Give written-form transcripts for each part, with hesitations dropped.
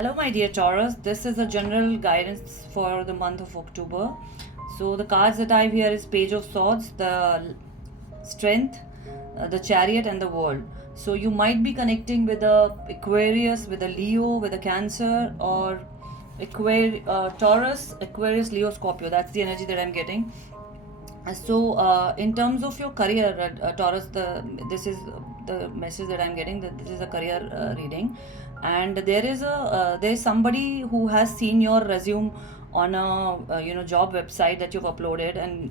Hello, my dear Taurus. This is a general guidance for the month of October. So, the cards that I have here is Page of Swords, the Strength, the Chariot, and the World. So, you might be connecting with a Aquarius, with a Leo, with a Cancer, or Taurus, Aquarius, Leo, Scorpio. That's the energy that I'm getting. So, in terms of your career, Taurus, this is the message that I'm getting, that this is a career reading, and there is somebody who has seen your resume on a job website that you've uploaded, and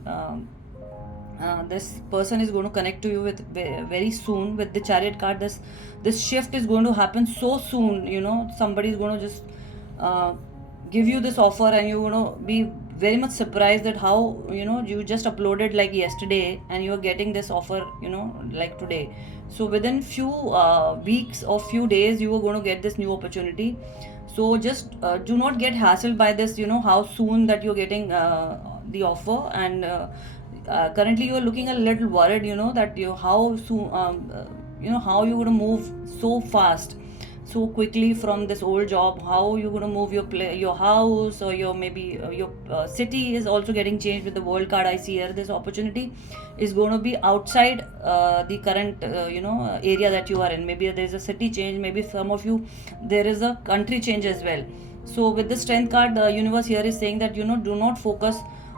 this person is going to connect to you with very soon with the Chariot card. This shift is going to happen so soon. Somebody is going to just uh, give you this offer, and you're going to be very much surprised that how you just uploaded like yesterday and you're getting this offer like today. So within few weeks or few days you are going to get this new opportunity. So just do not get hassled by this, how soon that you're getting the offer. And currently you are looking a little worried, that how soon how you're going to move so fast, so quickly from this old job. How you going to move your house, or your maybe your city is also getting changed with the World card I see here. This opportunity is going to be outside the current area that you are in. Maybe there is a city change, maybe some of you there is a country change as well. So with the Strength card, the universe here is saying that do not focus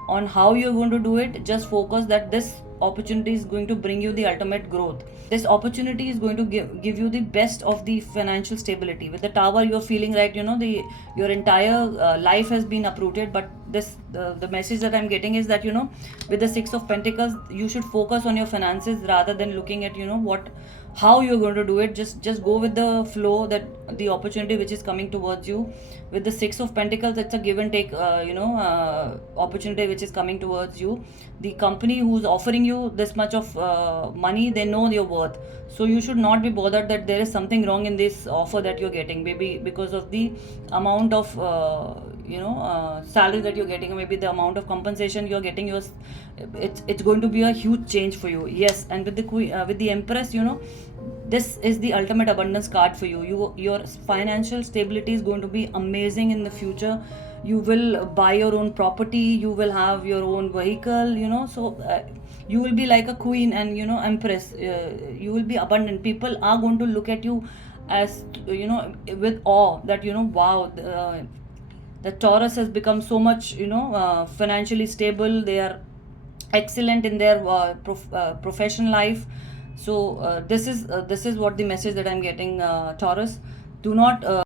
on how you're going to do it. Just focus that this opportunity is going to bring you the ultimate growth. This opportunity is going to give you the best of the financial stability. With the Tower, you're feeling right, your entire life has been uprooted. But the message that I'm getting is that with the Six of Pentacles, you should focus on your finances rather than looking at how you're going to do it. Just go with the flow, that the opportunity which is coming towards you. With the Six of Pentacles, it's a give and take opportunity which is coming towards you. The company who's offering you this much of money, they know your worth. So you should not be bothered that there is something wrong in this offer that you're getting, maybe because of the amount of salary that you're getting, or maybe the amount of compensation you're getting. It's going to be a huge change for you. Yes. And with the with the Empress, this is the ultimate abundance card for you. Your financial stability is going to be amazing in the future. You will buy your own property, you will have your own vehicle, so you will be like a queen, and Empress, you will be abundant. People are going to look at you as with awe, that wow, the Taurus has become so much financially stable. They are excellent in their professional life. So this is what the message that I'm getting, Taurus. Do not